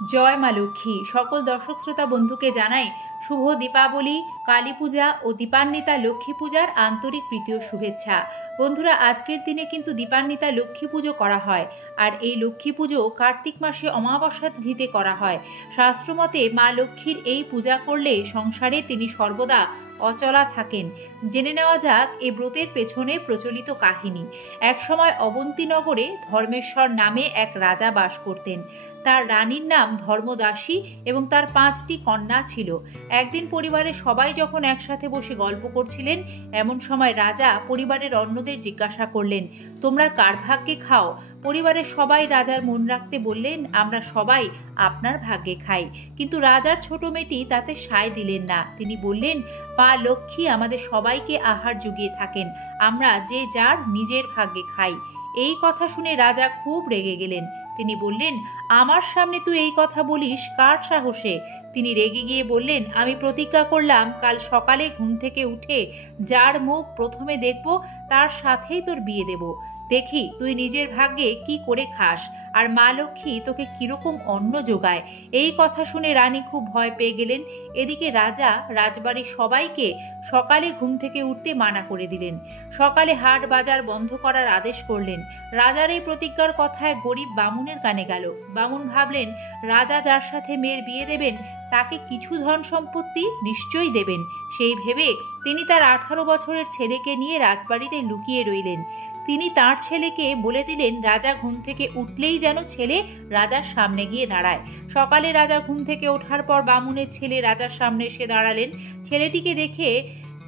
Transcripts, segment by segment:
জয় মা লক্ষ্মী। সকল দর্শক শ্রোতা বন্ধুকে জানাই শুভ দীপাবলি, কালী পূজা ও দীপান্বিতা লক্ষ্মী পূজার আন্তরিক প্রীতি ও শুভেচ্ছা। বন্ধুরা, আজকের দিনে কিন্তু দীপান্বিতা লক্ষ্মী পুজো করা হয়, আর এই লক্ষ্মী পুজো কার্তিক মাসে অমাবস্যা তিথিতে করা হয়। শাস্ত্রমতে মা লক্ষ্মীর এই পূজা করলে সংসারে তিনি সর্বদা অচলা থাকেন। জেনে নেওয়া যাক এই ব্রতের পেছনে প্রচলিত কাহিনী। একসময় অবন্তীনগরে ধর্মেশ্বর নামে এক রাজা বাস করতেন। তার রানীর নাম ধর্মদাসী এবং তার 5টি কন্যা ছিল। একদিন পরিবারের সবাই যখন একসাথে বসে গল্প করছিলেন, এমন সময় রাজা পরিবারের অন্যদের জিজ্ঞাসা করলেন, তোমরা কার ভাগ্যে খাও? পরিবারের সবাই রাজার মন রাখতে বললেন, আমরা সবাই আপনার ভাগ্যে খাই। কিন্তু রাজার ছোট মেয়েটি তাতে সায় দিলেন না। তিনি বললেন, মা লক্ষ্মী আমাদের সবাইকে আহার জুগিয়ে থাকেন, আমরা যে যার নিজের ভাগ্যে খাই। এই কথা শুনে রাজা খুব রেগে গেলেন। তিনি বললেন, আমার সামনে তুই এই কথা বলিস কার সাহসে? তিনি রেগে গিয়ে বললেন, আমি প্রতিজ্ঞা করলাম কাল সকালে ঘুম থেকে উঠে যার মুখ প্রথমে দেখব তার সাথেই তোর বিয়ে দেব। দেখি তুই নিজের ভাগ্যে কি করে খাস, আর মা লক্ষ্মী তোকে কিরকম অন্ন যোগায়। এই কথা শুনে রানী খুব ভয় পেয়ে গেলেন। এদিকে রাজা রাজবাড়ির সবাইকে সকালে ঘুম থেকে উঠতে মানা করে দিলেন। সকালে হাট বাজার বন্ধ করার আদেশ করলেন। রাজার এই প্রতিজ্ঞার কথায় গরিব বামুনের কানে গেল। বামুন ভাবলেন, রাজা যার সাথে মেয়ের বিয়ে দেবেন তাকে কিছু ধন সম্পত্তি নিশ্চয়ই দেবেন। সেই ভেবে তিনি তার 18 বছরের ছেলেকে নিয়ে রাজবাড়িতে লুকিয়ে রইলেন। তিনি তার ছেলেকে বলে দিলেন, রাজা ঘুম থেকে উঠলেই যেন ছেলে রাজার সামনে গিয়ে দাঁড়ায়। সকালে রাজা ঘুম থেকে ওঠার পর বামুনের ছেলে রাজার সামনে এসে দাঁড়ালেন। ছেলেটিকে দেখে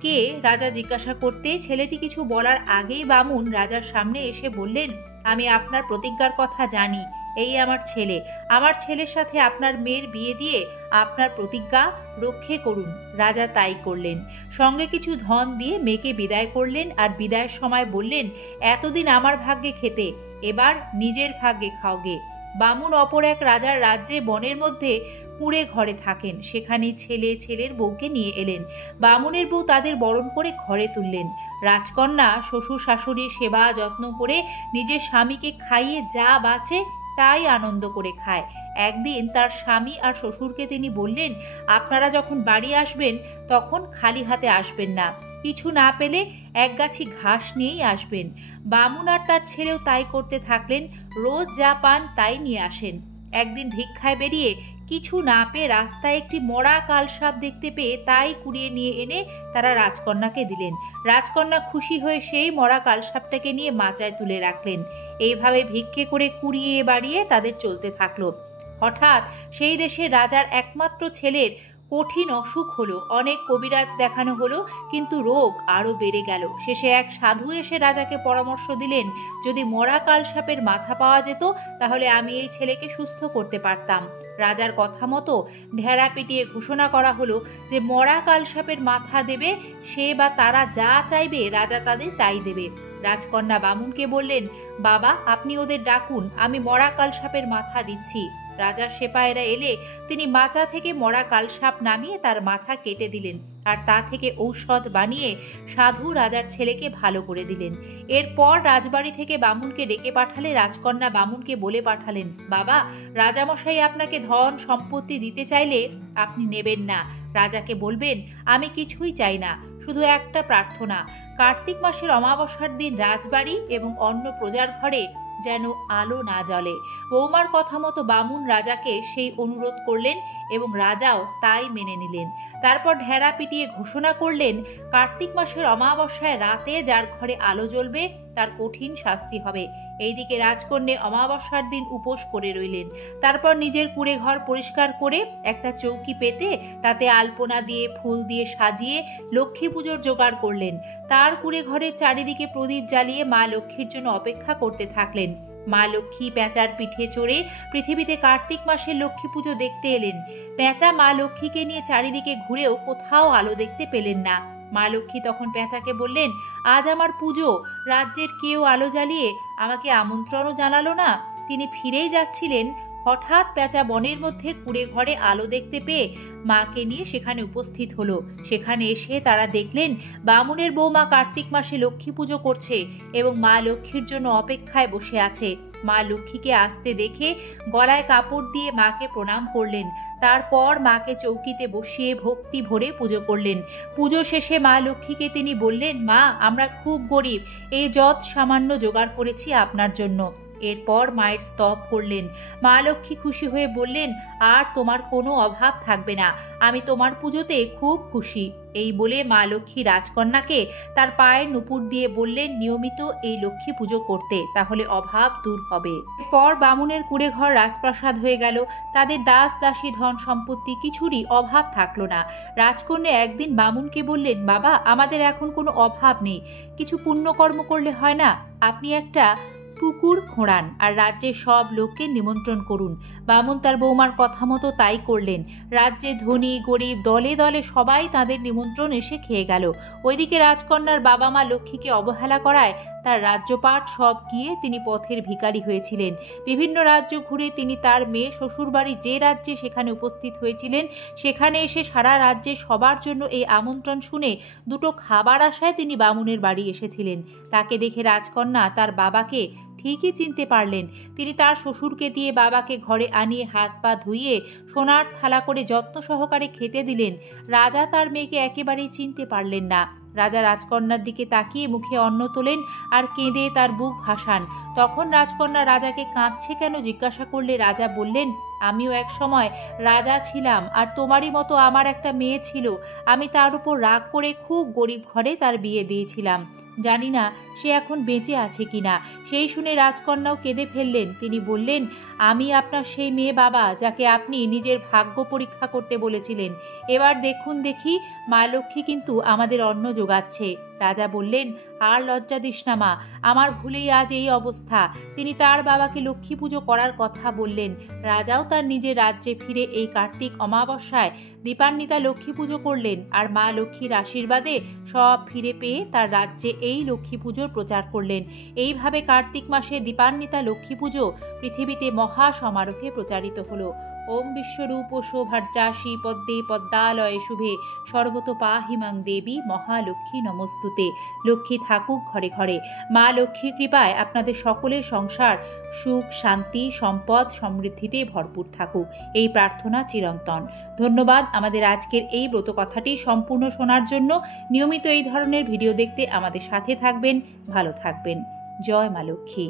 কে রাজা জিজ্ঞাসা করতে ছেলেটি কিছু বলার আগেই বামুন রাজার সামনে এসে বললেন, আমি আপনার প্রতিজ্ঞার কথা জানি। এই আমার ছেলে। আমার ছেলের সাথে আপনার মেয়ের বিয়ে দিয়ে আপনার প্রতিজ্ঞা রক্ষে করুন। রাজা তাই করলেন। সঙ্গে কিছু ধন দিয়ে মেয়েকে বিদায় করলেন, আর বিদায়ের সময় বললেন, এতদিন আমার ভাগ্যে খেতে, এবার নিজের ভাগ্যে খাওগে। বামুন অপর এক রাজার রাজ্যে বনের মধ্যে কুঁড়ে ঘরে থাকেন। সেখানে ছেলে ছেলের বউকে নিয়ে এলেন। বামুনের বউ তাদের বরণ করে ঘরে তুললেন। রাজকন্যা শ্বশুর শাশুড়ির সেবা যত্ন করে নিজের স্বামীকে খাইয়ে যা বাঁচে তাই আনন্দ করে খায়। একদিন তার স্বামী আর শ্বশুরকে তিনি বললেন, আপনারা যখন বাড়ি আসবেন তখন খালি হাতে আসবেন না, কিছু না পেলে এক গাছি ঘাস নিয়েই আসবেন। বামুন আর তার ছেলেও তাই করতে থাকলেন। রোজ যা পান তাই নিয়ে আসেন। একদিন ভিক্ষায় বেরিয়ে কিছু না পেয়ে রাস্তায় একটি মরা কালসাপ দেখতে পেয়ে তাই কুড়িয়ে নিয়ে এনে তারা রাজকন্যাকে দিলেন। রাজকন্যা খুশি হয়ে সেই মরা কালসাপটাকে নিয়ে মাচায় তুলে রাখলেন। এইভাবে ভিক্ষে করে কুড়িয়ে বাড়িয়ে তাদের চলতে থাকলো। হঠাৎ সেই দেশের রাজার একমাত্র ছেলের কঠিন অসুখ হলো। অনেক কবিরাজ দেখানো হলো, কিন্তু রোগ আরো বেড়ে গেল। শেষে এক সাধু এসে রাজাকে পরামর্শ দিলেন, যদি মরা কালসাপের মাথা পাওয়া যেত তাহলে আমি এই ছেলেকে সুস্থ করতে পারতাম। রাজার কথা মতো ঢেরা পিটিয়ে ঘোষণা করা হলো যে মরা কালসাপের মাথা দেবে সে বা তারা যা চাইবে রাজা তাদের তাই দেবে। রাজকন্যা বামুনকে বললেন, বাবা আপনি ওদের ডাকুন, আমি মরা কালসাপের মাথা দিচ্ছি। রাজার সেপায়েরা এলে তিনি মাচা থেকে মরা কালসাপ নামিয়ে তার মাথা কেটে দিলেন, আর তা থেকে ঔষধ বানিয়ে সাধু রাজার ছেলেকে ভালো করে দিলেন। এরপর রাজবাড়ি থেকে বামুনকে ডেকে পাঠালে রাজকন্যা বামুনকে বলে পাঠালেন, বাবা রাজামশাই আপনাকে ধন সম্পত্তি দিতে চাইলে আপনি নেবেন না। রাজাকে বলবেন, আমি কিছুই চাই না, শুধু একটা প্রার্থনা, কার্তিক মাসের অমাবস্যার দিন রাজবাড়ি এবং অন্য প্রজার ঘরে যেন আলো না জ্বলে। বৌমার কথা মতো বামুন রাজাকে সেই অনুরোধ করলেন এবং রাজাও তাই মেনে নিলেন। তারপর ঢেরা পিটিয়ে ঘোষণা করলেন, কার্তিক মাসের অমাবস্যায় রাতে যার ঘরে আলো জ্বলবে তার কঠিন শাস্তি হবে। এইদিকে রাজকন্যা অমাবস্যার দিন উপোস করে রইলেন। তারপর নিজের কুঁড়ে ঘর পরিষ্কার করে একটা চৌকি পেতে তাতে আলপনা দিয়ে ফুল দিয়ে সাজিয়ে লক্ষ্মী পুজোর জোগাড় করলেন। তার কুঁড়ে ঘরের চারিদিকে প্রদীপ জ্বালিয়ে মা লক্ষ্মীর জন্য অপেক্ষা করতে থাকলেন। মা লক্ষ্মী পেঁচার পিঠে চড়ে পৃথিবীতে কার্তিক মাসের লক্ষ্মী পুজো দেখতে এলেন। পেঁচা মা লক্ষ্মীকে নিয়ে চারিদিকে ঘুরেও কোথাও আলো দেখতে পেলেন না। মা লক্ষ্মী তখন পেঁচাকে বললেন, আজ আমার পুজো, রাজ্যের কেউ আলো জ্বালিয়ে আমাকে আমন্ত্রণও জানালো না। তিনি ফিরেই যাচ্ছিলেন, হঠাৎ পেঁচা বনের মধ্যে কুড়ে ঘরে আলো দেখতে পেয়ে মাকে নিয়ে সেখানে উপস্থিত হলো। সেখানে এসে তারা দেখলেন বামুনের বৌমা কার্তিক মাসে লক্ষ্মী পুজো করছে এবং মা লক্ষ্মীর জন্য অপেক্ষায় বসে আছে। মা লক্ষ্মীকে আসতে দেখে গলায় কাপড় দিয়ে মাকে প্রণাম করলেন। তারপর মাকে চৌকিতে বসিয়ে ভক্তি ভরে পুজো করলেন। পুজো শেষে মা লক্ষ্মীকে তিনি বললেন, মা, আমরা খুব গরিব, এই যৎ সামান্য জোগাড় করেছি আপনার জন্য। এরপর মায়ের স্তব করলেন। মা লক্ষ্মী খুশি হয়ে বললেন, আর তোমার কোনো অভাব থাকবে না, আমি তোমার পুজোতে খুব খুশি। এই বলে মা লক্ষ্মী রাজকন্যাকে তার পায়ের নুপুর দিয়ে বললেন নিয়মিত এই লক্ষ্মী পুজো করতে, তাহলে অভাব দূর হবে। এরপর বামুনের কুড়ে ঘর রাজপ্রাসাদ হয়ে গেল। তাদের দাস দাসী ধন সম্পত্তি কিছুরই অভাব থাকলো না। রাজকন্যা একদিন বামুনকে বললেন, বাবা, আমাদের এখন কোনো অভাব নেই, কিছু পুণ্যকর্ম করলে হয় না? আপনি একটা পুকুর খোঁড়ান আর রাজ্যের সব লোককে নিমন্ত্রণ করুন। বামুন তার বৌমার কথা মতো তাই করলেন। রাজ্যে ধনী গরিব দলে দলে সবাই তাদের নিমন্ত্রণ এসে খেয়ে গেল। ওইদিকে রাজকন্যার বাবা মা লক্ষ্মীকে অবহেলা করায় তার রাজ্যপাট সব গিয়ে তিনি পথের ভিখারি হয়েছিলেন। বিভিন্ন রাজ্য ঘুরে তিনি তার মেয়ে শ্বশুরবাড়ি যে রাজ্যে সেখানে উপস্থিত হয়েছিলেন, সেখানে এসে সারা রাজ্যে সবার জন্য এই আমন্ত্রণ শুনে দুটো খাবার আশায় তিনি বামুনের বাড়ি এসেছিলেন। তাকে দেখে রাজকন্যা তার বাবাকে ঠিকই চিনতে পারলেন। তিনি তার শ্বশুরকে দিয়ে বাবাকে ঘরে আনিয়ে হাত পা ধুইয়ে সোনার থালা করে যত্ন সহকারে খেতে দিলেন। রাজা তার মেয়েকে একেবারেই চিনতে পারলেন না। রাজা রাজকন্যার দিকে তাকিয়ে মুখে অন্ন তোলেন আর কেঁদে তার বুক ভাসান। তখন রাজকন্যা রাজাকে কাঁদছে কেন জিজ্ঞাসা করলে রাজা বললেন, আমিও এক সময় রাজা ছিলাম আর তোমারই মতো আমার একটা মেয়ে ছিল। আমি তার উপর রাগ করে খুব গরিব ঘরে তার বিয়ে দিয়েছিলাম। জানি না সে এখন বেঁচে আছে কিনা। সেই শুনে রাজকন্যাও কেঁদে ফেললেন। তিনি বললেন, আমি আপনার সেই মেয়ে বাবা, যাকে আপনি নিজের ভাগ্য পরীক্ষা করতে বলেছিলেন। এবার দেখুন দেখি, মা লক্ষ্মী কিন্তু আমাদের অন্ন যোগাচ্ছে। রাজা বললেন, আর লজ্জা দিস না মা, আমার ভুলেই আজ এই অবস্থা। তিনি তার বাবাকে লক্ষ্মী পুজো করার কথা বললেন। রাজাও তার নিজের রাজ্যে ফিরে এই কার্তিক অমাবস্যায় দীপান্বিতা লক্ষ্মী পুজো করলেন আর মা লক্ষ্মীর আশীর্বাদে সব ফিরে পেয়ে তার রাজ্যে এই লক্ষ্মী পুজোর প্রচার করলেন। এইভাবে কার্তিক মাসে দীপান্বিতা লক্ষ্মী পুজো পৃথিবীতে মহা সমারোহে প্রচারিত হলো। ওম বিশ্বরূপ শোভার্যাসী পদ্মে পদ্মালয়ে শুভে সর্বত পাহিমাং দেবী মহালক্ষ্মী নমস্তুতে। লক্ষ্মী থাকুক ঘরে ঘরে। মা লক্ষ্মীর কৃপায় আপনাদের সকলের সংসার সুখ শান্তি সম্পদ সমৃদ্ধিতে ভরপুর থাকুক, এই প্রার্থনা চিরন্তন। ধন্যবাদ আমাদের আজকের এই ব্রত কথাটি সম্পূর্ণ শোনার জন্য। নিয়মিত এই ধরনের ভিডিও দেখতে আমাদের সাথে থাকবেন। ভালো থাকবেন। জয় মা লক্ষ্মী।